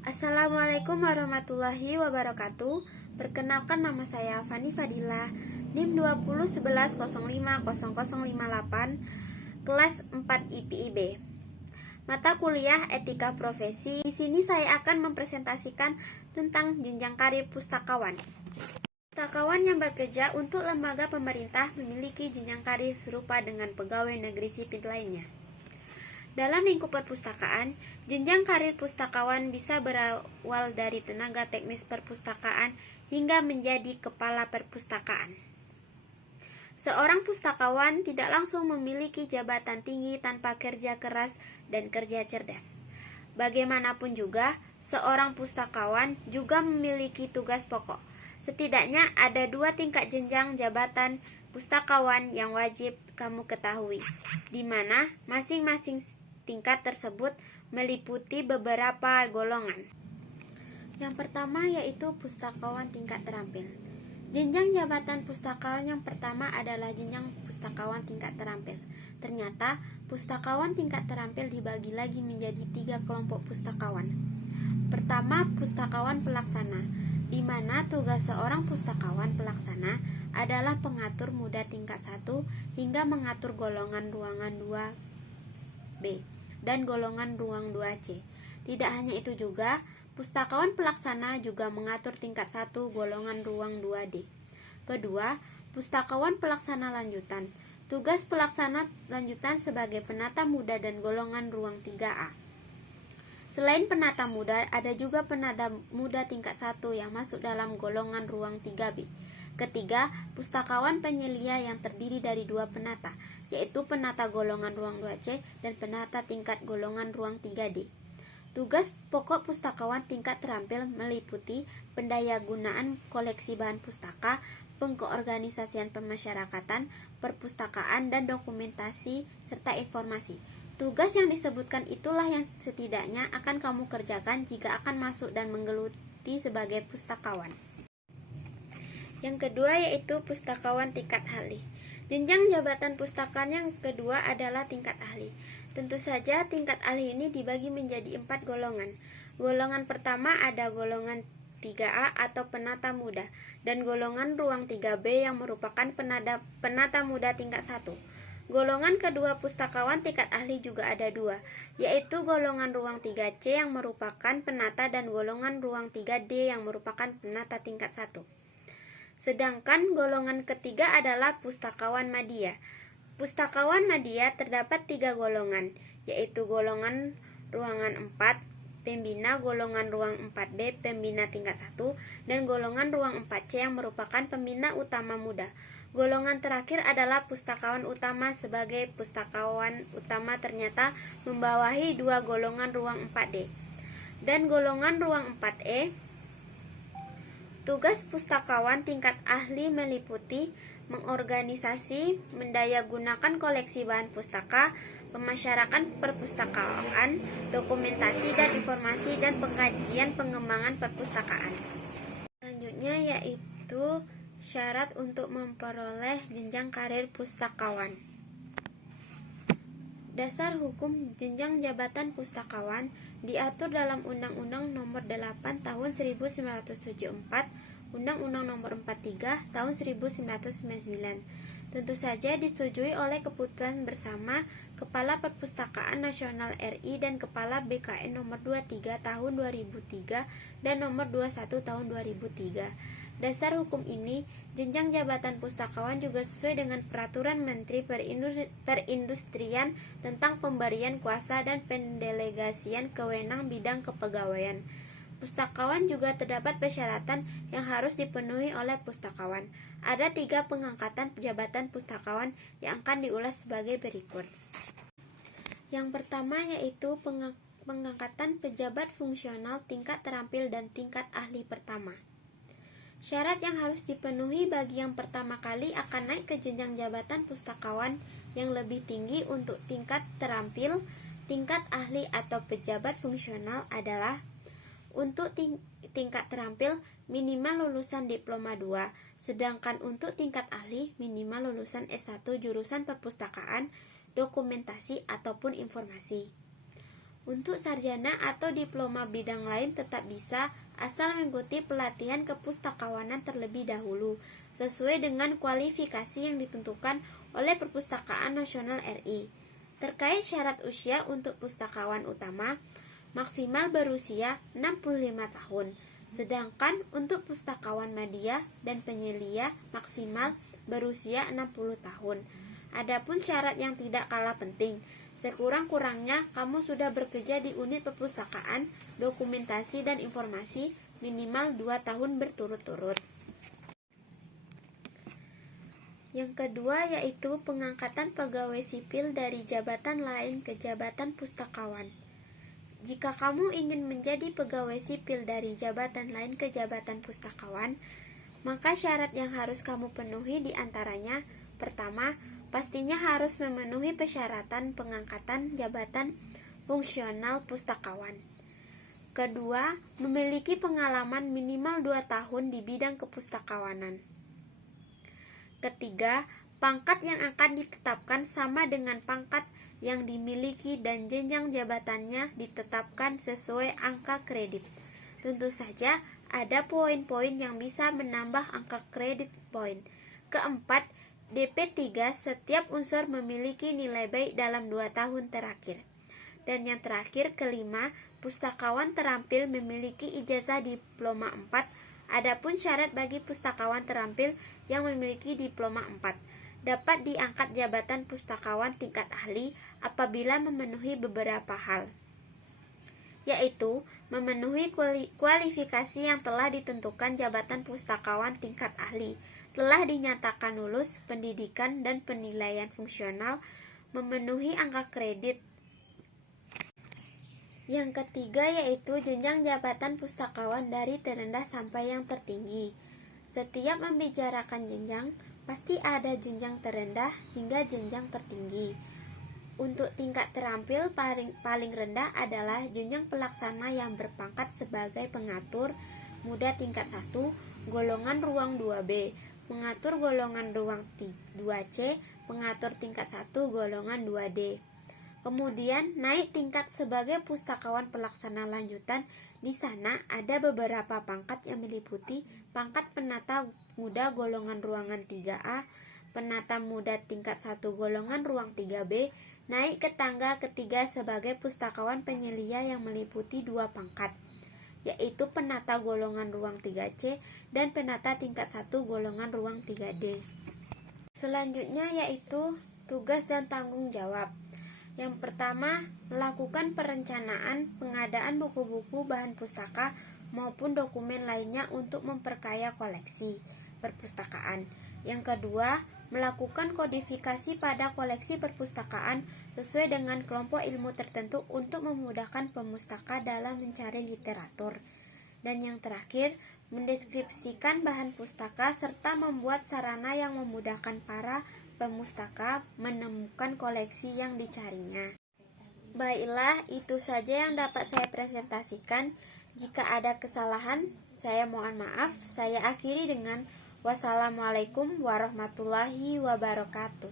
Assalamualaikum warahmatullahi wabarakatuh. Perkenalkan, nama saya Fani Fadila, NIM 2011050058, kelas 4 IPIB. Mata kuliah Etika Profesi. Di sini saya akan mempresentasikan tentang jenjang karir pustakawan. Pustakawan yang bekerja untuk lembaga pemerintah memiliki jenjang karir serupa dengan pegawai negeri sipil lainnya. Dalam lingkup perpustakaan, jenjang karir pustakawan bisa berawal dari tenaga teknis perpustakaan hingga menjadi kepala perpustakaan. Seorang pustakawan tidak langsung memiliki jabatan tinggi tanpa kerja keras dan kerja cerdas. Bagaimanapun juga, seorang pustakawan juga memiliki tugas pokok. Setidaknya ada 2 tingkat jenjang jabatan pustakawan yang wajib kamu ketahui, di mana masing-masing tingkat tersebut meliputi beberapa golongan. Yang pertama yaitu pustakawan tingkat terampil. Jenjang jabatan pustakawan yang pertama adalah jenjang pustakawan tingkat terampil. Ternyata pustakawan tingkat terampil dibagi lagi menjadi 3 kelompok pustakawan. Pertama, pustakawan pelaksana, di mana tugas seorang pustakawan pelaksana adalah pengatur muda tingkat 1 hingga mengatur golongan ruangan 2B dan golongan ruang 2C. Tidak hanya itu juga, pustakawan pelaksana juga mengatur tingkat 1 golongan ruang 2D. Kedua, pustakawan pelaksana lanjutan. Tugas pelaksana lanjutan sebagai penata muda dan golongan ruang 3A. Selain penata muda, ada juga penata muda tingkat 1 yang masuk dalam golongan ruang 3B. Ketiga, pustakawan penyelia yang terdiri dari 2 penata, yaitu penata golongan ruang 2C dan penata tingkat golongan ruang 3D. Tugas pokok pustakawan tingkat terampil meliputi pendayagunaan koleksi bahan pustaka, pengorganisasian pemasyarakatan, perpustakaan, dan dokumentasi serta informasi. Tugas yang disebutkan itulah yang setidaknya akan kamu kerjakan jika akan masuk dan menggeluti sebagai pustakawan. Yang kedua yaitu pustakawan tingkat ahli. Jenjang jabatan pustakawan yang kedua adalah tingkat ahli. Tentu saja tingkat ahli ini dibagi menjadi 4 golongan. Golongan pertama ada golongan 3A atau penata muda, dan golongan ruang 3B yang merupakan penata muda tingkat 1. Golongan kedua pustakawan tingkat ahli juga ada 2, yaitu golongan ruang 3C yang merupakan penata dan golongan ruang 3D yang merupakan penata tingkat 1. Sedangkan golongan ketiga adalah pustakawan madya. Pustakawan madya terdapat 3 golongan, yaitu golongan ruangan 4, pembina golongan ruang 4B, pembina tingkat 1, dan golongan ruang 4C yang merupakan pembina utama muda. Golongan terakhir adalah pustakawan utama. Sebagai pustakawan utama ternyata membawahi 2 golongan ruang 4D. Dan golongan ruang 4E, tugas pustakawan tingkat ahli meliputi mengorganisasi, mendayagunakan koleksi bahan pustaka, pemasyarakat perpustakaan, dokumentasi dan informasi, dan pengkajian pengembangan perpustakaan. Selanjutnya yaitu syarat untuk memperoleh jenjang karir pustakawan. Dasar hukum jenjang jabatan pustakawan diatur dalam Undang-Undang Nomor 8 Tahun 1974, Undang-Undang Nomor 43 Tahun 1999. Tentu saja disetujui oleh keputusan bersama Kepala Perpustakaan Nasional RI dan Kepala BKN Nomor 23 Tahun 2003 dan Nomor 21 Tahun 2003. Dasar hukum ini, jenjang jabatan pustakawan juga sesuai dengan Peraturan Menteri Perindustrian tentang pemberian kuasa dan pendelegasian kewenang bidang kepegawaian. Pustakawan juga terdapat persyaratan yang harus dipenuhi oleh pustakawan. Ada 3 pengangkatan jabatan pustakawan yang akan diulas sebagai berikut. Yang pertama yaitu pengangkatan pejabat fungsional tingkat terampil dan tingkat ahli pertama. Syarat yang harus dipenuhi bagi yang pertama kali akan naik ke jenjang jabatan pustakawan yang lebih tinggi untuk tingkat terampil, tingkat ahli atau pejabat fungsional adalah: untuk tingkat terampil minimal lulusan diploma 2, sedangkan untuk tingkat ahli minimal lulusan S1 jurusan perpustakaan, dokumentasi ataupun informasi. Untuk sarjana atau diploma bidang lain tetap bisa, asal mengikuti pelatihan kepustakawanan terlebih dahulu, sesuai dengan kualifikasi yang ditentukan oleh Perpustakaan Nasional RI. Terkait syarat usia untuk pustakawan utama, maksimal berusia 65 tahun, sedangkan untuk pustakawan media dan penyelia maksimal berusia 60 tahun. Adapun syarat yang tidak kalah penting, sekurang-kurangnya kamu sudah bekerja di unit perpustakaan, dokumentasi dan informasi minimal 2 tahun berturut-turut. Yang kedua yaitu pengangkatan pegawai sipil dari jabatan lain ke jabatan pustakawan. Jika kamu ingin menjadi pegawai sipil dari jabatan lain ke jabatan pustakawan, maka syarat yang harus kamu penuhi diantaranya: pertama, pastinya harus memenuhi persyaratan pengangkatan jabatan fungsional pustakawan. Kedua, memiliki pengalaman minimal 2 tahun di bidang kepustakawanan. Ketiga, pangkat yang akan ditetapkan sama dengan pangkat yang dimiliki dan jenjang jabatannya ditetapkan sesuai angka kredit. Tentu saja ada poin-poin yang bisa menambah angka kredit poin. Keempat, DP3 setiap unsur memiliki nilai baik dalam 2 tahun terakhir. Dan yang terakhir, kelima, pustakawan terampil memiliki ijazah diploma 4. Adapun syarat bagi pustakawan terampil yang memiliki diploma 4 dapat diangkat jabatan pustakawan tingkat ahli apabila memenuhi beberapa hal, yaitu memenuhi kualifikasi yang telah ditentukan jabatan pustakawan tingkat ahli, telah dinyatakan lulus pendidikan dan penilaian fungsional, memenuhi angka kredit. Yang ketiga yaitu jenjang jabatan pustakawan dari terendah sampai yang tertinggi. Setiap membicarakan jenjang, pasti ada jenjang terendah hingga jenjang tertinggi. Untuk tingkat terampil paling rendah adalah jenjang pelaksana yang berpangkat sebagai pengatur muda tingkat 1, golongan ruang 2B, pengatur golongan ruang 2C, pengatur tingkat 1, golongan 2D. Kemudian naik tingkat sebagai pustakawan pelaksana lanjutan. Di sana ada beberapa pangkat yang meliputi pangkat penata muda golongan ruangan 3A, penata muda tingkat 1 golongan ruang 3B, naik ke tangga ketiga sebagai pustakawan penyelia yang meliputi 2 pangkat, yaitu penata golongan ruang 3C dan penata tingkat 1 golongan ruang 3D. Selanjutnya yaitu tugas dan tanggung jawab. Yang pertama, melakukan perencanaan pengadaan buku-buku bahan pustaka maupun dokumen lainnya untuk memperkaya koleksi perpustakaan. Yang kedua, melakukan kodifikasi pada koleksi perpustakaan sesuai dengan kelompok ilmu tertentu untuk memudahkan pemustaka dalam mencari literatur. Dan yang terakhir, mendeskripsikan bahan pustaka serta membuat sarana yang memudahkan para pemustaka menemukan koleksi yang dicarinya. Baiklah, itu saja yang dapat saya presentasikan. Jika ada kesalahan, saya mohon maaf. Saya akhiri dengan wassalamualaikum warahmatullahi wabarakatuh.